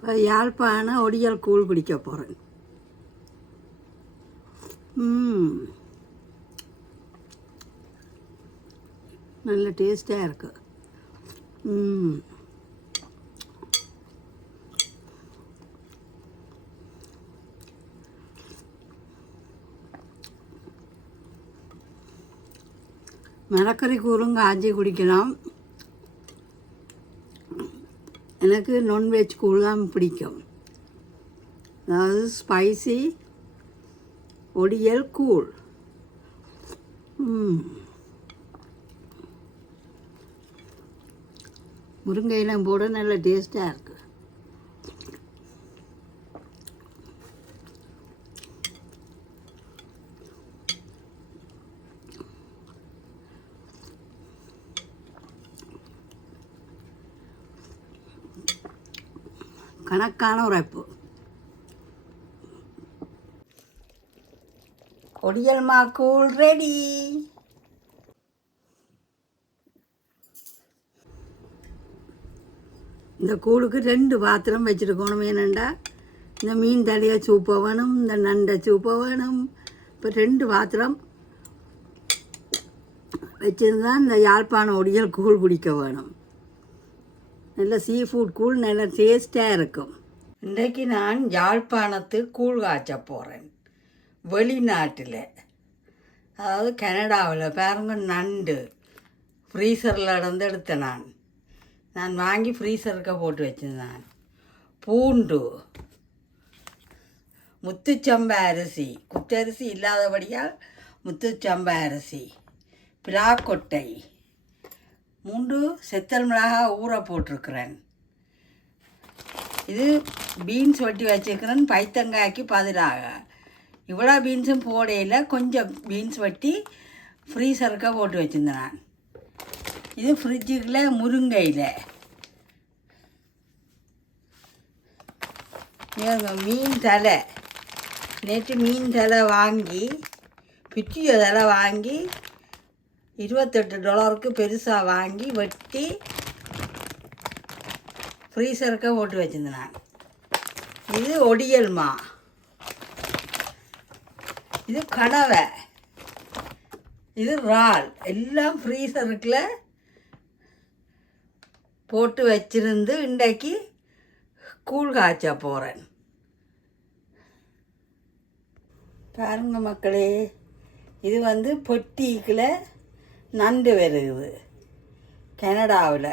இப்போ யாழ்ப்பாணம் ஒடியல் கூழ் குடிக்க போகிறேன் ம். நல்ல டேஸ்டாக இருக்கு. ம். மிளக்கறி கூழும் குடிக்கலாம். எனக்கு நான்வெஜ் கூழ் தான் பிடிக்கும். அதாவது ஸ்பைசி ஒடியல் கூழ். முருங்கை முருங்கையெல்லாம் போட நல்ல டேஸ்ட்டாக இருக்குது கணக்கான உரைப்பு. ஒடியல் மாக்கூழ் ரெடி. இந்த கூழுக்கு ரெண்டு பாத்திரம் வச்சுருக்கணும் ஏனண்டா இந்த மீன் தலையை சூப்ப வேணும் இந்த நண்டை சூப்ப வேணும். இப்போ ரெண்டு பாத்திரம் வச்சுருந்தா இந்த யாழ்ப்பாண ஒடியல் கூழ் குடிக்க வேணும். நல்ல சீ ஃபுட் கூழ் நல்ல டேஸ்ட்டாக இருக்கும். இன்றைக்கு நான் யாழ்ப்பாணத்து கூழ் காய்ச்ச போகிறேன் வெளிநாட்டில். அதாவது கனடாவில் பாருங்க நண்டு. ஃப்ரீசரில் இருந்து எடுத்தேன் நான். நான் வாங்கி ஃப்ரீசருக்கு போட்டு வச்சிருந்தேன் பூண்டு. முத்துச்சம்பா அரிசி. குத்தரிசி இல்லாதபடியால் முத்துச்சம்பா அரிசி. பிளாக்கொட்டை மூன்று செத்தல் மிளகா ஊற போட்டிருக்கிறேன். இது பீன்ஸ் வெட்டி வச்சுருக்கிறேன். பைத்தங்காய்க்கு பதிலாக. இவ்வளோ பீன்ஸும் போடையில் கொஞ்சம் பீன்ஸ் வெட்டி ஃப்ரீசருக்க போட்டு வச்சுருந்தேன். நான் இது ஃப்ரிட்ஜுக்குள்ள முருங்கையில். மீன் தலை நேற்று மீன் தலை வாங்கி பிச்சிய தலை வாங்கி இருபத்தெட்டு டாலருக்கு பெருசாக வாங்கி வெட்டி ஃப்ரீசருக்க போட்டு வச்சிருந்தேன். இது ஒடியல்மா. இது கனவை. இது இறால். எல்லாம் ஃப்ரீசருக்கில் போட்டு வச்சிருந்து இன்றைக்கு கூழ் காய்ச்ச போகிறேன் பாருங்க மக்களே இது வந்து பொட்டிக்குள்ள நண்டு வருகுது கனடாவில்.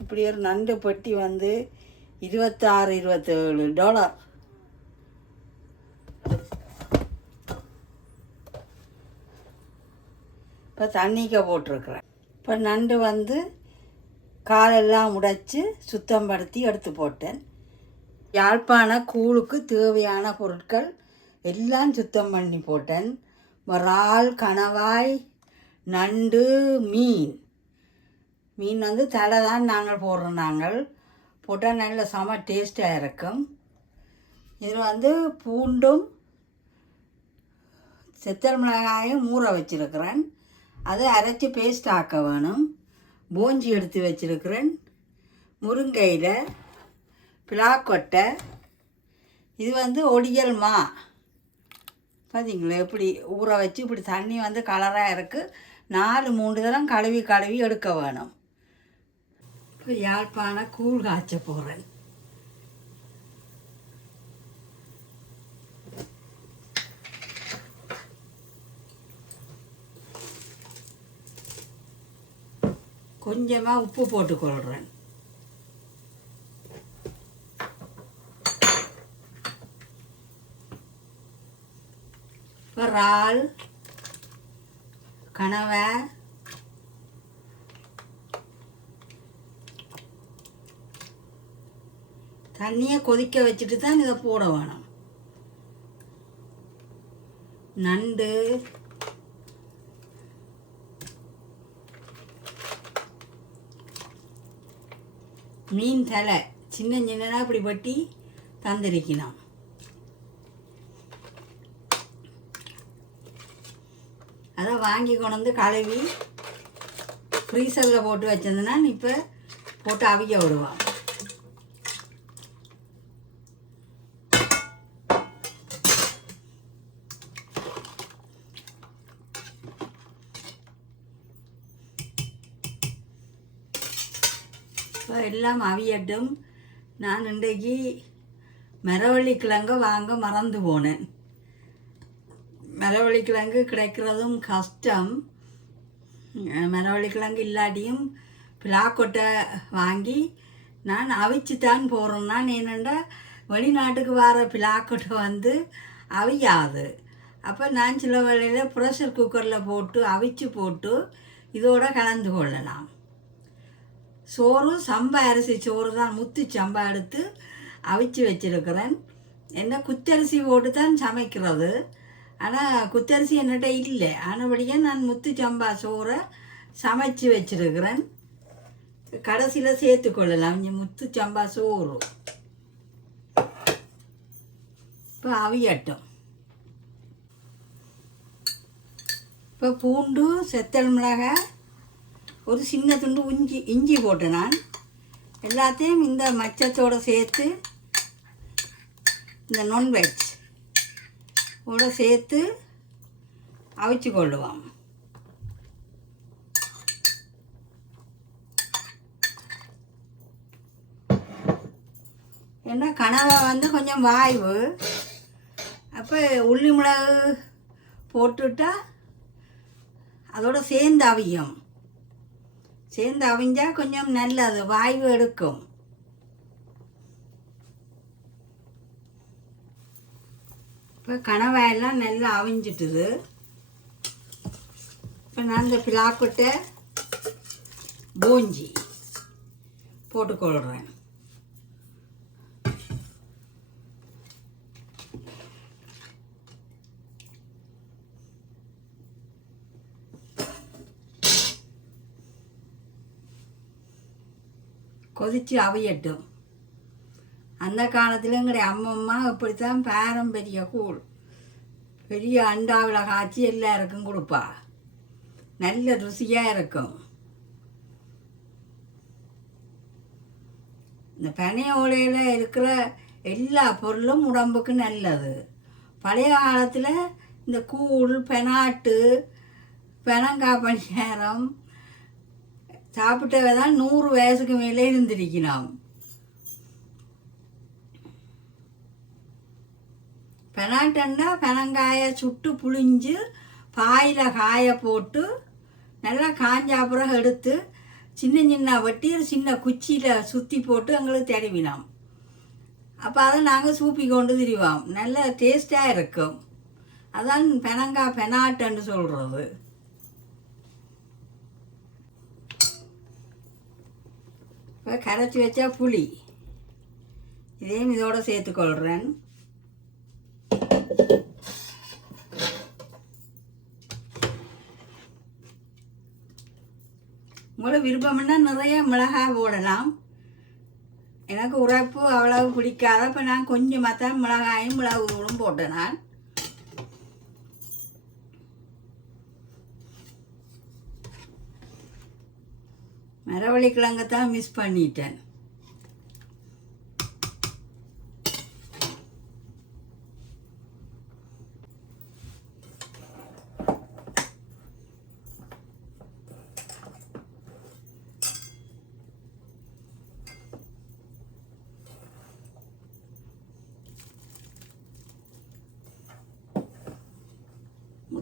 இப்படி ஒரு நண்டு பெட்டி வந்து இருபத்தாறு இருபத்தேழு டாலர். இப்போ தண்ணிக்க போட்டிருக்கிறேன். இப்போ நண்டு வந்து காலெல்லாம் உடைச்சி சுத்தம் படுத்தி எடுத்து போட்டேன். யாழ்ப்பாண கூழுக்கு தேவையான பொருட்கள் எல்லாம் சுத்தம் பண்ணி போட்டேன். வரால் கணவாய் நண்டு மீன். மீன் வந்து தலை தான் நாங்கள் போடுறோம் நாங்கள். போட்டால் நல்ல செம டேஸ்ட்டாக இருக்கும். இதில் வந்து பூண்டும் செத்தல் மிளகாயும் ஊற வச்சிருக்கிறேன். அதை அரைச்சி பேஸ்ட் ஆக்க வேணும். போஞ்சி எடுத்து வச்சுருக்கிறேன். முருங்கையில் பிளாக்கொட்டை இது வந்து ஒடியல் மா. பார்த்தீங்களா எப்படி ஊற வச்சு இப்படி தண்ணி வந்து கலராக இருக்குது நாலு மூன்று தரம் கழுவி கழுவி எடுக்க வேணும். இப்போ யாழ்ப்பாண கூழ் காய்ச்ச போகிறேன் கொஞ்சமாக உப்பு போட்டு கொள்கிறேன் இறால் கனவை தண்ணியை கொதிக்க வச்சுட்டு தான் இதை போட வேணும். நண்டு மீன் தலை சின்ன சின்னதாக இப்படி பட்டி தந்திருக்கணும். அதை வாங்கி கொண்டு வந்து கழுவி ஃப்ரீசரில் போட்டு வச்சதுன்னா இப்போ போட்டு அவிக்க விடுவோம் இப்போ எல்லாம் அவியட்டும். நான் இன்றைக்கு மரவள்ளி கிழங்க வாங்க மறந்து போனேன். மரவள்ளி கிழங்கு கிடைக்கிறதும் கஷ்டம். அஹ் கிழங்கு இல்லாட்டியும் பிளாக்கொட்டை வாங்கி நான் அவிச்சு தான் போகிறேன் நான் என்னென்னா வெளிநாட்டுக்கு வர பிளாக்கொட்டை வந்து அவியாது. அப்போ நான் சில வேளையில் ப்ரெஷர் குக்கரில் போட்டு அவிச்சு போட்டு இதோட கலந்து கொள்ளலாம். சோறு சம்பா அரிசி சோறு தான் முத்து சம்பா எடுத்து அவிச்சு வச்சிருக்கிறேன். என்ன குத்தரிசி போட்டு தான் சமைக்கிறது. ஆனால் குத்தரிசி என்னட்ட இல்லை. ஆனபடியாக நான் முத்து சம்பா சோறை சமைச்சு வச்சிருக்கிறேன். கடைசியில் சேர்த்துக்கொள்ளலாம் இங்கே முத்து சம்பா சோறு. இப்போ அவியட்டும். இப்போ பூண்டு செத்தல் மிளகாய் ஒரு சின்ன துண்டு இஞ்சி இஞ்சி போட்டேன் நான். எல்லாத்தையும் இந்த மச்சத்தோடு சேர்த்து இந்த நான்வெஜ் கூட சேர்த்து அவிச்சு கொள்ளுவோம் ஏன்னா கனவை வந்து கொஞ்சம் வாய்வு. அப்போ உள்ளி மிளகு போட்டுட்டா அதோட சேர்ந்து அவியும். சேர்ந்து அவிஞ்சால் கொஞ்சம் நல்லது வாய்வு எடுக்கும். இப்போ கணவாயெல்லாம் நல்லா அவிஞ்சிட்டுது. இப்போ நான் இந்த பிளாக்கொட்டை பூஞ்சி போட்டுக்கொள்கிறேன் கொதித்து அவையட்டும். அந்த காலத்தில் எங்களுடைய அம்மம்மா இப்படித்தான் பாரம்பரிய கூழ். பெரிய அண்டாவில் காய்ச்சி எல்லாருக்கும் கொடுப்பா. நல்ல ருசியாக இருக்கும். இந்த பனை ஓலையில் இருக்கிற எல்லா பொருளும் உடம்புக்கு நல்லது. பழைய காலத்தில் இந்த கூழ் பெனாட்டு பெனங்காய் பணியாரம் சாப்பிட்டவ தான் நூறு வயசுக்கு மேலே இருந்திருக்கிறான் பெனாட்டன்னா பெனங்காயை சுட்டு புழிஞ்சு பாயில் காய போட்டு நல்லா காஞ்சா அப்புறம் எடுத்து சின்ன சின்ன வெட்டி சின்ன குச்சியில் சுற்றி போட்டு எங்களுக்கு தெரிவினோம் அப்போ அதை நாங்கள் சூப்பி கொண்டு திரிவோம். நல்ல டேஸ்டாக இருக்கும். அதான் பெனங்காய் பெனாட்டுன்னு சொல்கிறது இப்போ கரைச்சி வச்சா புளி. இதையும் இதோட சேர்த்துக்கொள்கிறேன் உங்களோட விருப்பம்னா நிறைய மிளகாய் போடலாம். எனக்கு உரைப்பு அவ்வளவு பிடிக்காத. இப்போ நான் கொஞ்சமாக தான் மிளகாயும் மிளகு தூளும் போட்டேன் நான் மரவள்ளி கிழங்கு தான் மிஸ் பண்ணிட்டேன்.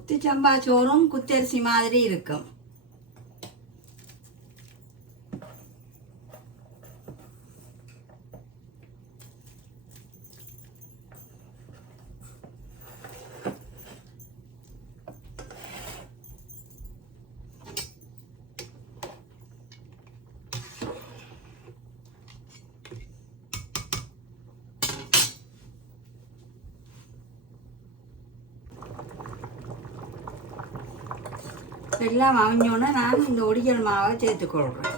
முத்துச்சம்பா சோறும் குத்தரிசி மாதிரி இருக்கும். எல்லாம் அவிஞ்சோன்னே நான் இந்த ஒடிக்கல் மாவை சேர்த்துக்கொள்கிறேன்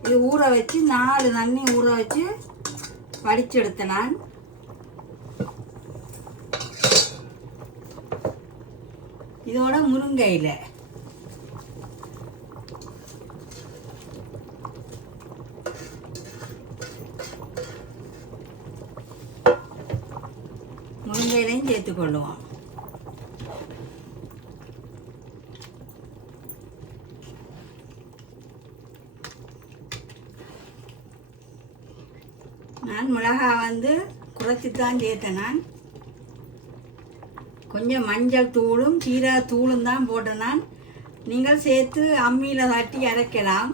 இது ஊற வச்சு நாலு தண்ணி ஊற வச்சு வடிச்செடுத்தேன் நான் இதோட முருங்கையில் வேலையும் சேர்த்து கொள்ளுவோம் நான் மிளகா வந்து குறைச்சி தான் சேர்த்தேன் நான். கொஞ்சம் மஞ்சள் தூளும் சீரக தூளும் தான் போட்டேன் நான். நீங்கள் சேர்த்து அம்மியில் தட்டி அரைக்கலாம்.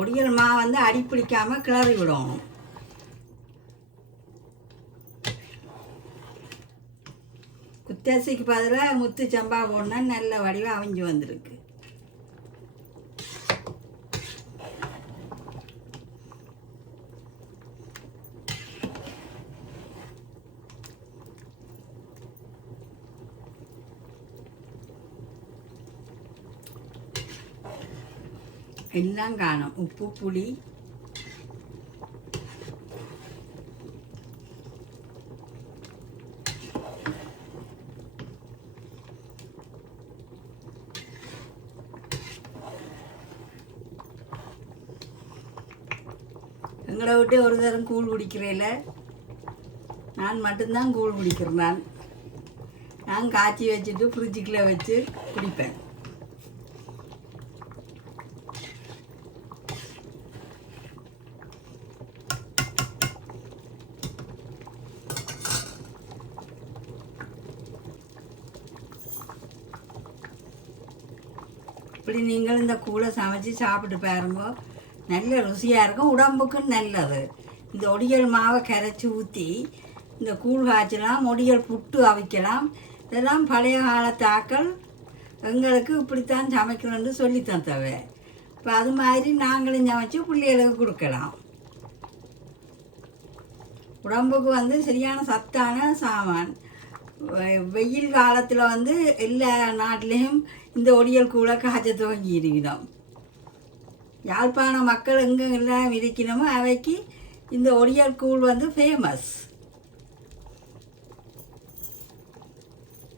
ஒடியல் மா வந்து அடி பிடிக்காம கிளறி விடணும். குத்தரிசிக்கு பதிலாக முத்து சம்பா போடணும் நல்ல வடிவாக அவிஞ்சு வந்திருக்கு. எல்லாம் காணும் உப்பு புளி எங்களை விட்டு ஒரு தரம் கூழ் குடிக்கிறேல நான் மட்டும்தான் கூழ் குடிக்கிறேன் நான் நான் காய்ச்சி வச்சுட்டு ஃப்ரிட்ஜுக்குள்ளே வச்சு குடிப்பேன் இப்படி நீங்கள் இந்த கூழை சமைச்சு சாப்பிட்டு பாருங்க. நல்ல ருசியாக இருக்கும். உடம்புக்கும் நல்லது. இந்த ஒடியல் மாவை கரைச்சி ஊற்றி இந்த கூழ் காய்ச்சலாம் ஒடியல் புட்டு அவிக்கலாம். இதெல்லாம் பழைய காலத்து ஆக்கள் எங்களுக்கு இப்படித்தான் சமைக்கணும்னு சொல்லி தந்தவ இப்போ அது மாதிரி நாங்களும் சமைச்சு பிள்ளைகளுக்கு கொடுக்கலாம். உடம்புக்கு வந்து சரியான சத்தான சாமான். வெ- வெயில் காலத்தில் வந்து எல்லா நாட்டிலையும் இந்த ஒடியல் கூட காய்ச்ச துவங்கி இருக்கணும் யாழ்ப்பாண மக்கள் எங்கே எல்லாம் இருக்கணுமோ அவைக்கு இந்த ஒடியல் கூழ் வந்து ஃபேமஸ்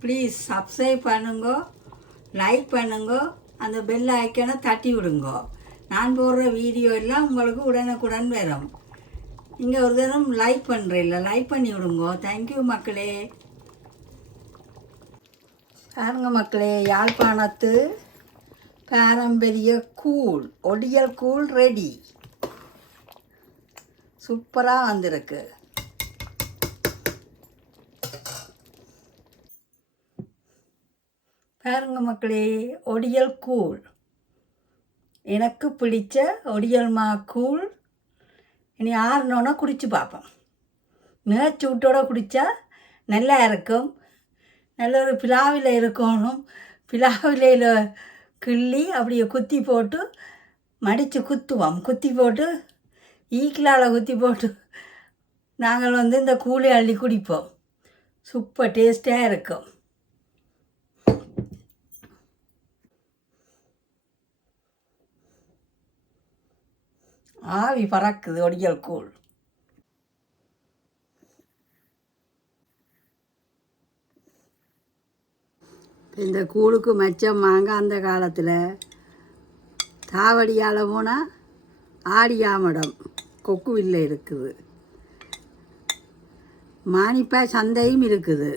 ப்ளீஸ் சப்ஸ்கிரைப் பண்ணுங்க லைக் பண்ணுங்க அந்த பெல் ஐக்கனை தட்டி விடுங்க. நான் போடுற வீடியோ எல்லாம் உங்களுக்கு உடனுக்குடன் வரும். இங்கே ஒரு தினம் லைக் பண்ணுறீல்ல லைக் பண்ணி விடுங்க. தேங்க்யூ மக்களே. பாருங்க மக்களே யாழ்ப்பாணத்து பாரம்பரிய கூழ் ஒடியல் கூழ் ரெடி சூப்பராக வந்திருக்கு. பாருங்க மக்களே ஒடியல் கூழ். எனக்கு பிடிச்ச ஒடியல் மா கூழ். இனி ஆறுனோன்னா குடித்து பார்ப்போம். மேச்சூட்டோட குடித்தா நல்லா இருக்கும். நல்ல ஒரு பிலாவில் இருக்கணும். பிலாவிலையில் கிள்ளி அப்படியே குத்தி போட்டு மடித்து குத்துவோம். குத்தி போட்டு ஈக்கிலால் குத்தி போட்டு நாங்கள் வந்து இந்த கூழை அள்ளி குடிப்போம். சூப்பர் டேஸ்ட்டாக இருக்கும். ஆவி பறக்குது ஒடியல் கூழ். இந்த கூழுக்கு மச்சம் வாங்க அந்த காலத்தில் தாவடியால் போனால் ஆடியாமடம் கொக்கு வில்லை இருக்குது. மானிப்பாய் சந்தையும் இருக்குது.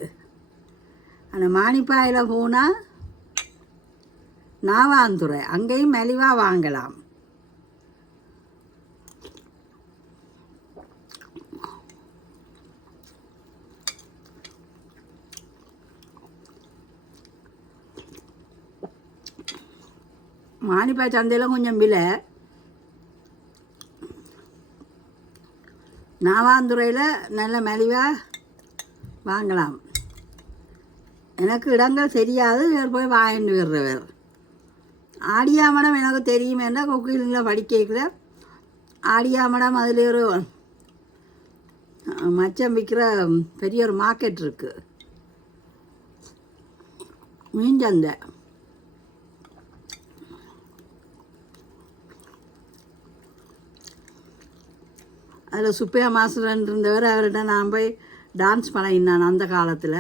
அந்த மானிப்பாயில் போனால் நாவாந்துறை அங்கேயும் மலிவாக வாங்கலாம். மானிப்பாய் சந்தையில் கொஞ்சம் விலை. நாவாந்துறையில் நல்ல மலிவாக வாங்கலாம். எனக்கு இடங்கள் தெரியாது இவர் போய் வாங்கிட்டு வர்றவர். ஆடியாமடம் எனக்கு தெரியும் என்ன கொக்கிலில் படிக்கல ஆடியாமடம் அதில் ஒரு மச்சம் விற்கிற பெரிய ஒரு மார்க்கெட் இருக்குது மீன் சந்தை. அதில் சுப்பையா மாஸ்டர் இருந்தவர் அவர்கிட்ட நான் போய் டான்ஸ் பழகினான் அந்த காலத்தில்.